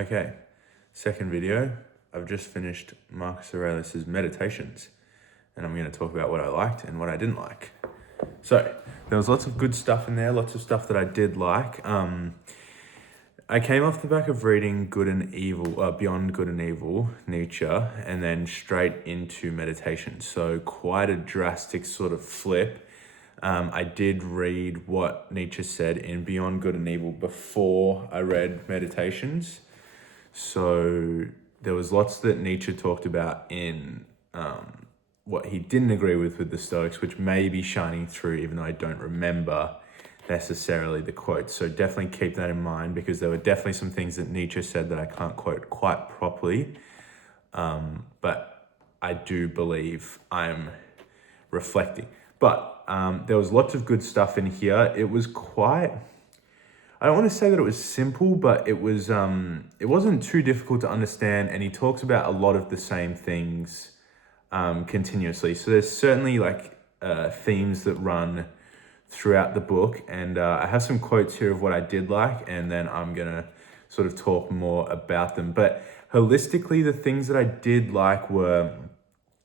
Okay, second video. I've just finished Marcus Aurelius' Meditations, and I'm going to talk about what I liked and what I didn't like. So, there was lots of good stuff in there, lots of stuff that I did like. I came off the back of reading Good and Evil, Beyond Good and Evil, Nietzsche, and then straight into meditation. So quite a drastic sort of flip. I did read what Nietzsche said in Beyond Good and Evil before I read Meditations. So there was lots that Nietzsche talked about in what he didn't agree with the Stoics, which may be shining through, even though I don't remember necessarily the quotes. So definitely keep that in mind, because there were definitely some things that Nietzsche said that I can't quote quite properly. But I do believe I'm reflecting. But there was lots of good stuff in here. It was quite, I don't want to say that it was simple, but it wasn't too difficult to understand. And he talks about a lot of the same things continuously. So there's certainly like themes that run throughout the book, and I have some quotes here of what I did like, and then I'm gonna sort of talk more about them. But holistically, the things that I did like were,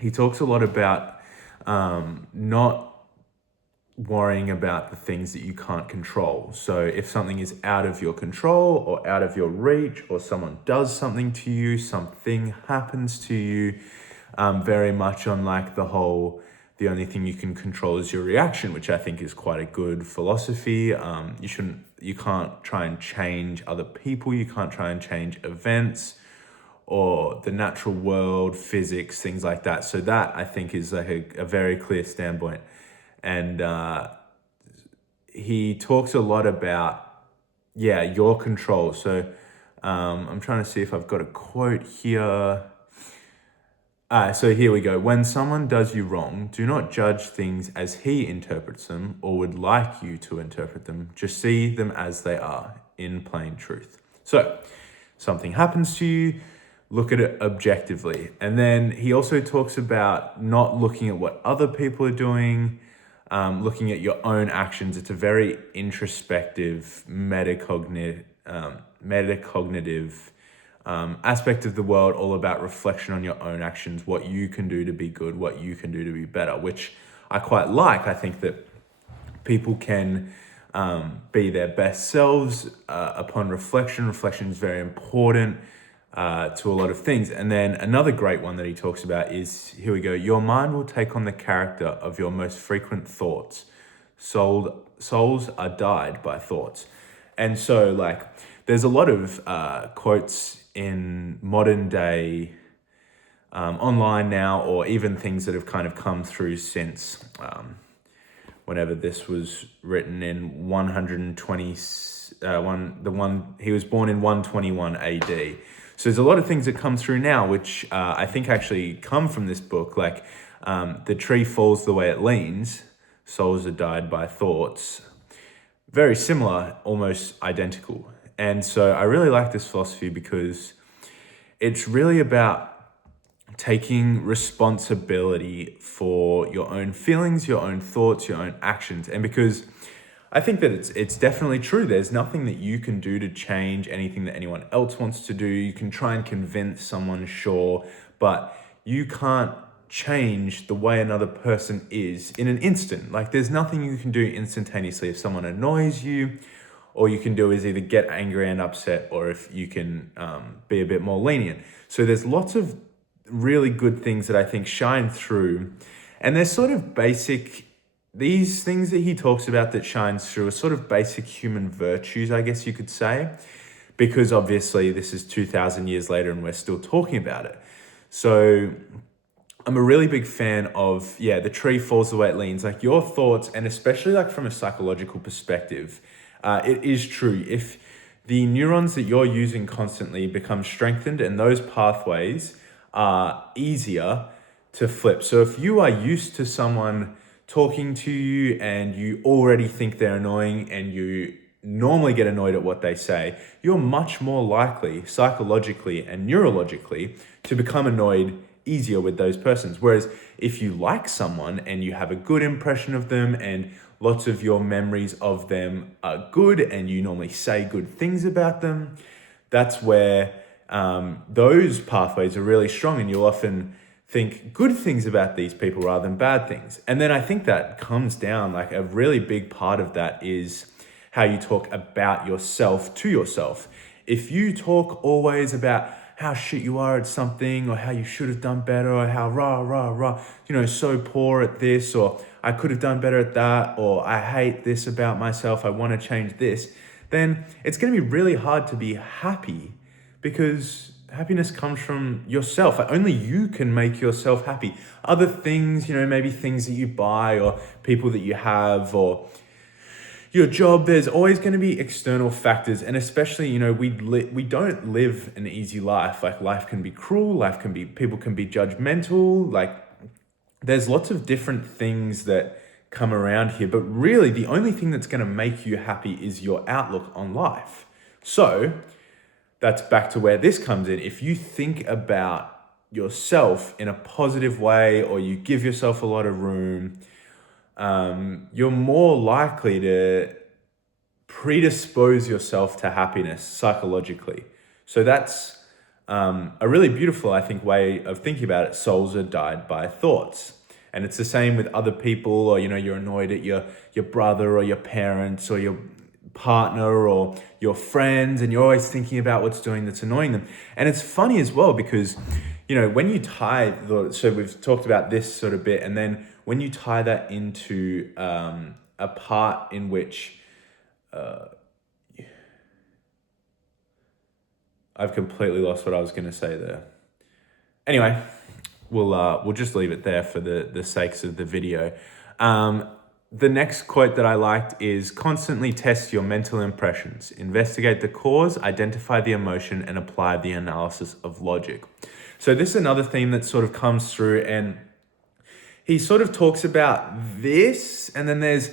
he talks a lot about not worrying about the things that you can't control. So if something is out of your control or out of your reach, or someone does something to you, something happens to you, very much on like the whole, the only thing you can control is your reaction, which I think is quite a good philosophy. You can't try and change other people. You can't try and change events or the natural world, physics, things like that. So that I think is like a very clear standpoint. And he talks a lot about, your control. So I'm trying to see if I've got a quote here. So here we go. When someone does you wrong, do not judge things as he interprets them or would like you to interpret them. Just see them as they are, in plain truth. So something happens to you, look at it objectively. And then he also talks about not looking at what other people are doing, looking at your own actions. It's a very introspective, metacognitive aspect of the world, all about reflection on your own actions, what you can do to be good, what you can do to be better, which I quite like. I think that people can be their best selves upon reflection. Reflection is very important to a lot of things. And then another great one that he talks about is, here we go, your mind will take on the character of your most frequent thoughts. Souls are dyed by thoughts. And so like, there's a lot of quotes in modern day online now, or even things that have kind of come through since whenever this was written in 120, he was born in 121 AD. So there's a lot of things that come through now, which I think actually come from this book, like the tree falls the way it leans, souls are dyed by thoughts. Very similar, almost identical. And so I really like this philosophy because it's really about taking responsibility for your own feelings, your own thoughts, your own actions. And because I think that it's definitely true. There's nothing that you can do to change anything that anyone else wants to do. You can try and convince someone, sure, but you can't change the way another person is in an instant. Like there's nothing you can do instantaneously. If someone annoys you, all you can do is either get angry and upset, or if you can be a bit more lenient. So there's lots of really good things that I think shine through. And there's sort of basic, these things that he talks about that shines through are sort of basic human virtues, I guess you could say, because obviously this is 2,000 years later and we're still talking about it. So I'm a really big fan of, the tree falls the way it leans, like your thoughts, and especially like from a psychological perspective, it is true. If the neurons that you're using constantly become strengthened, and those pathways are easier to flip. So if you are used to someone talking to you and you already think they're annoying and you normally get annoyed at what they say, you're much more likely psychologically and neurologically to become annoyed easier with those persons. Whereas if you like someone and you have a good impression of them and lots of your memories of them are good and you normally say good things about them, that's where those pathways are really strong, and you'll often think good things about these people rather than bad things. And then I think that comes down, like a really big part of that is how you talk about yourself to yourself. If you talk always about how shit you are at something, or how you should have done better, or how so poor at this, or I could have done better at that, or I hate this about myself, I want to change this, then it's going to be really hard to be happy, because happiness comes from yourself. Only you can make yourself happy. Other things, maybe things that you buy, or people that you have, or your job, there's always going to be external factors. And especially, we don't live an easy life. Like, life can be cruel, people can be judgmental. Like, there's lots of different things that come around here, but really the only thing that's going to make you happy is your outlook on life. So that's back to where this comes in. If you think about yourself in a positive way, or you give yourself a lot of room, you're more likely to predispose yourself to happiness psychologically. So that's a really beautiful, I think, way of thinking about it. Souls are guided by thoughts. And it's the same with other people, or, you're annoyed at your brother or your parents or your partner or your friends, and you're always thinking about what's doing that's annoying them. And it's funny as well, because, when you tie, so we've talked about this sort of bit, and then when you tie that into a part in which I've completely lost what I was going to say there. Anyway, we'll just leave it there for the sakes of the video. The next quote that I liked is, constantly test your mental impressions, investigate the cause, identify the emotion, and apply the analysis of logic. So this is another theme that sort of comes through, and he sort of talks about this, and then there's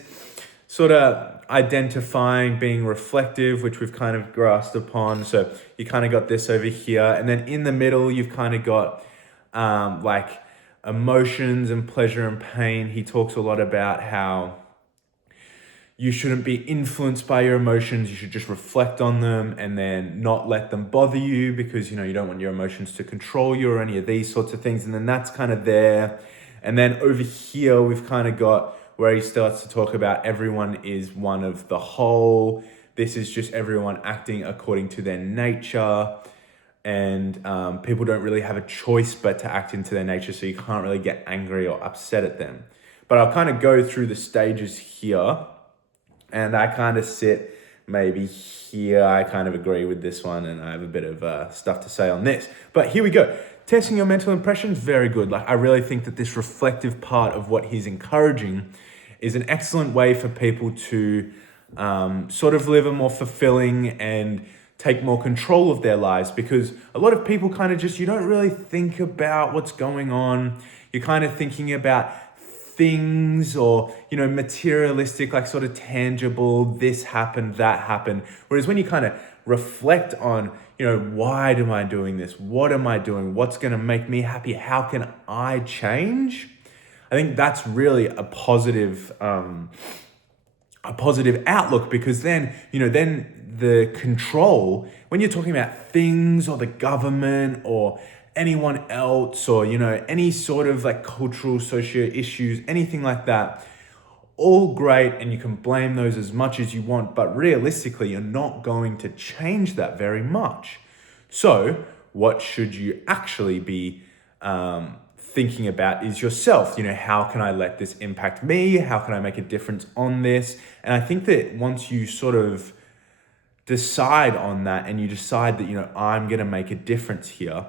sort of identifying, being reflective, which we've kind of grasped upon. So you kind of got this over here, and then in the middle, you've kind of got like emotions and pleasure and pain. He talks a lot about how you shouldn't be influenced by your emotions. You should just reflect on them and then not let them bother you, because, you don't want your emotions to control you or any of these sorts of things. And then that's kind of there. And then over here, we've kind of got where he starts to talk about everyone is one of the whole. This is just everyone acting according to their nature. And people don't really have a choice but to act into their nature, so you can't really get angry or upset at them. But I'll kind of go through the stages here, and I kind of sit maybe here. I kind of agree with this one, and I have a bit of stuff to say on this. But here we go. Testing your mental impressions, very good. Like, I really think that this reflective part of what he's encouraging is an excellent way for people to sort of live a more fulfilling and take more control of their lives, because a lot of people kind of just, you don't really think about what's going on. You're kind of thinking about things, or, materialistic, like sort of tangible, this happened, that happened. Whereas when you kind of reflect on, why am I doing this? What am I doing? What's going to make me happy? How can I change? I think that's really a positive outlook, because then, then the control, when you're talking about things or the government or anyone else, or, any sort of like cultural, socio issues, anything like that, all great, and you can blame those as much as you want, but realistically, you're not going to change that very much. So what should you actually be thinking about is yourself. How can I let this impact me? How can I make a difference on this? And I think that once you sort of decide on that, and you decide that, I'm going to make a difference here,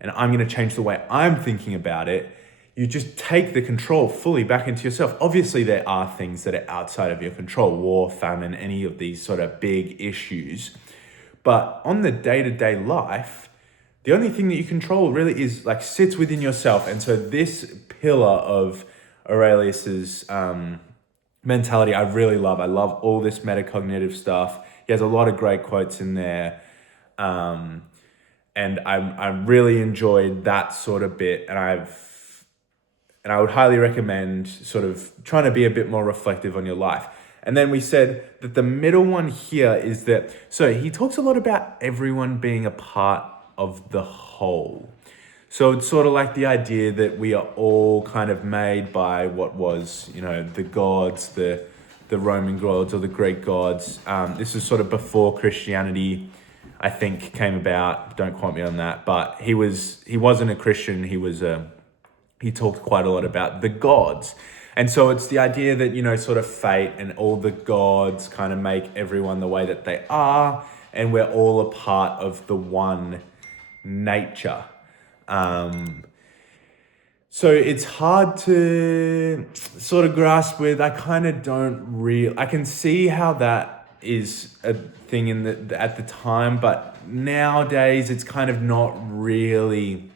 and I'm going to change the way I'm thinking about it, you just take the control fully back into yourself. Obviously, there are things that are outside of your control, war, famine, any of these sort of big issues. But on the day-to-day life, the only thing that you control really is like sits within yourself. And so this pillar of Aurelius's mentality, I really love. I love all this metacognitive stuff. He has a lot of great quotes in there. And I really enjoyed that sort of bit. And I would highly recommend sort of trying to be a bit more reflective on your life. And then we said that the middle one here is that, so he talks a lot about everyone being a part of the whole. So it's sort of like the idea that we are all kind of made by what was, the gods, the Roman gods or the Greek gods. This is sort of before Christianity, I think, came about. Don't quote me on that, but he wasn't a Christian. He talked quite a lot about the gods. And so it's the idea that, sort of fate and all the gods kind of make everyone the way that they are, and we're all a part of the one nature. So it's hard to sort of grasp with. I kind of I can see how that is a thing at the time, but nowadays it's kind of not really.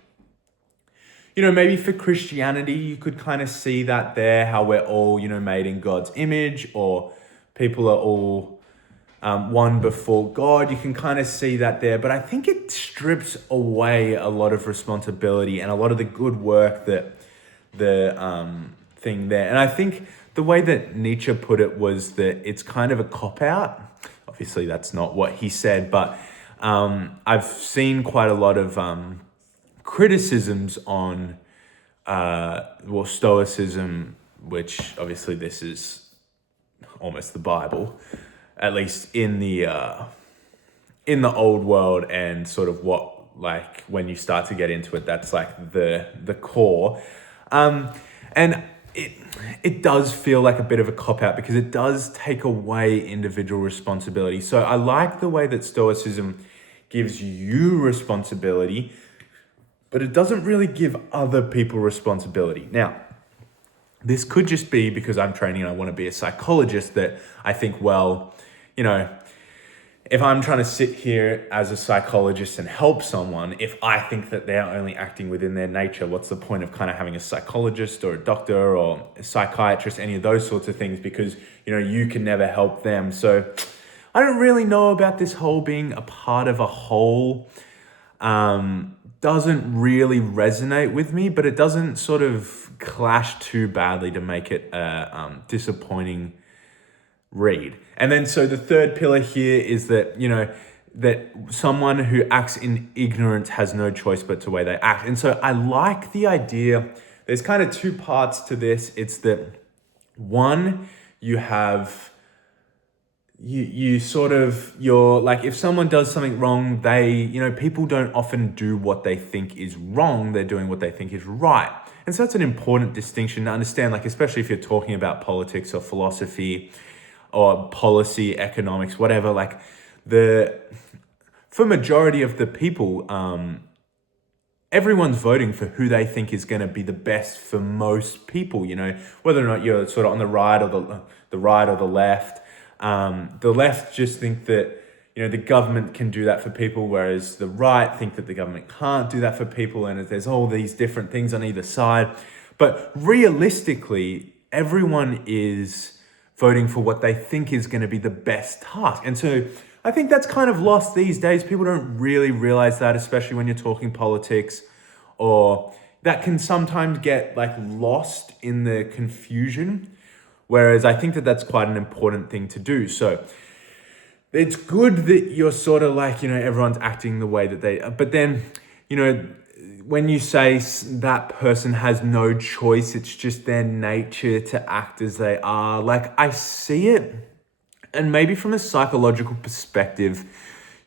Maybe for Christianity, you could kind of see that there, how we're all, made in God's image, or people are all one before God. You can kind of see that there, but I think it strips away a lot of responsibility and a lot of the good work that the thing there. And I think the way that Nietzsche put it was that it's kind of a cop-out. Obviously, that's not what he said, but I've seen quite a lot of criticisms on Stoicism, which obviously this is almost the Bible, at least in the old world, and sort of what, like, when you start to get into it, that's like the core, and it does feel like a bit of a cop-out because it does take away individual responsibility. So I like the way that Stoicism gives you responsibility, but it doesn't really give other people responsibility. Now, this could just be because I'm training and I want to be a psychologist, that I think, well, if I'm trying to sit here as a psychologist and help someone, if I think that they're only acting within their nature, what's the point of kind of having a psychologist or a doctor or a psychiatrist, any of those sorts of things, because, you can never help them. So I don't really know about this whole being a part of a whole. Doesn't really resonate with me, but it doesn't sort of clash too badly to make it a disappointing read. And then so the third pillar here is that, that someone who acts in ignorance has no choice but to way they act. And so I like the idea. There's kind of two parts to this. It's that one, you have you're like, if someone does something wrong, people don't often do what they think is wrong. They're doing what they think is right. And so that's an important distinction to understand, like, especially if you're talking about politics or philosophy or policy, economics, whatever, like for majority of the people, everyone's voting for who they think is going to be the best for most people, whether or not you're sort of on the right or the right or the left. The left just think that, the government can do that for people, whereas the right think that the government can't do that for people, and there's all these different things on either side. But realistically, everyone is voting for what they think is going to be the best task. And so I think that's kind of lost these days. People don't really realize that, especially when you're talking politics, or that can sometimes get lost in the confusion. Whereas I think that that's quite an important thing to do. So it's good that you're sort of everyone's acting the way that they are. But then, when you say that person has no choice, it's just their nature to act as they are. I see it. And maybe from a psychological perspective,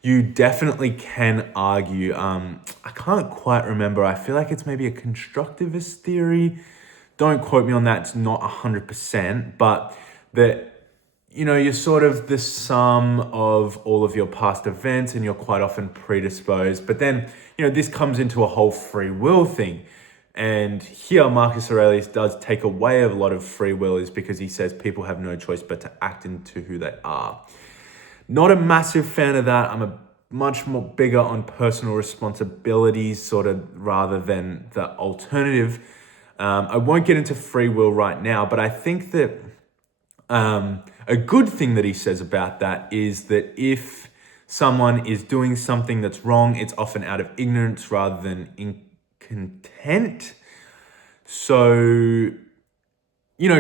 you definitely can argue. I can't quite remember. I feel like it's maybe a constructivist theory. Don't quote me on that. It's not 100%, but that, you're sort of the sum of all of your past events, and you're quite often predisposed. But then, this comes into a whole free will thing. And here Marcus Aurelius does take away a lot of free will, is because he says people have no choice but to act into who they are. Not a massive fan of that. I'm a much more bigger on personal responsibilities, sort of, rather than the alternative. I won't get into free will right now, but I think that a good thing that he says about that is that if someone is doing something that's wrong, it's often out of ignorance rather than incontent. So,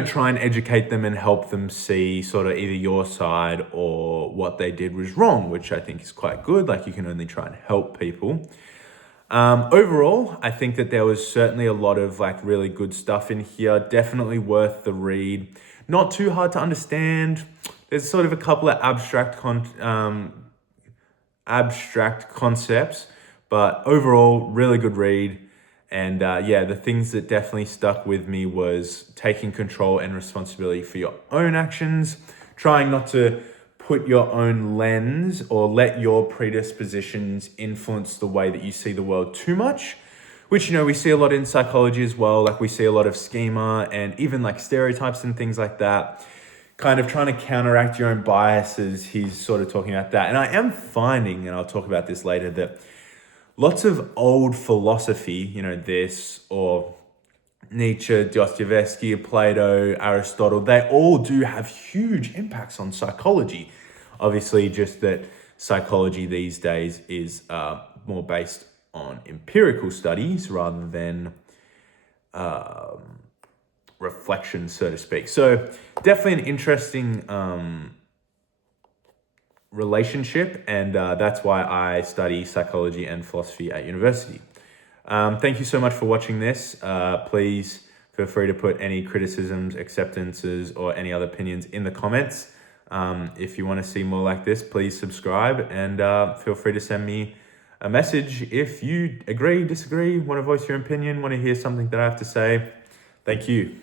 try and educate them and help them see sort of either your side or what they did was wrong, which I think is quite good. You can only try and help people. Overall, I think that there was certainly a lot of like really good stuff in here. Definitely worth the read. Not too hard to understand. There's sort of a couple of abstract concepts, but overall, really good read. And yeah, the things that definitely stuck with me was taking control and responsibility for your own actions, trying not to put your own lens or let your predispositions influence the way that you see the world too much, which, we see a lot in psychology as well. Like we see a lot of schema and even like stereotypes and things like that, kind of trying to counteract your own biases. He's sort of talking about that. And I am finding, and I'll talk about this later, that lots of old philosophy, this or Nietzsche, Dostoevsky, Plato, Aristotle, they all do have huge impacts on psychology. Obviously, just that psychology these days is more based on empirical studies rather than reflection, so to speak. So definitely an interesting relationship, and that's why I study psychology and philosophy at university. Thank you so much for watching this. Please feel free to put any criticisms, acceptances, or any other opinions in the comments. If you want to see more like this, please subscribe, and feel free to send me a message if you agree, disagree, want to voice your opinion, want to hear something that I have to say. Thank you.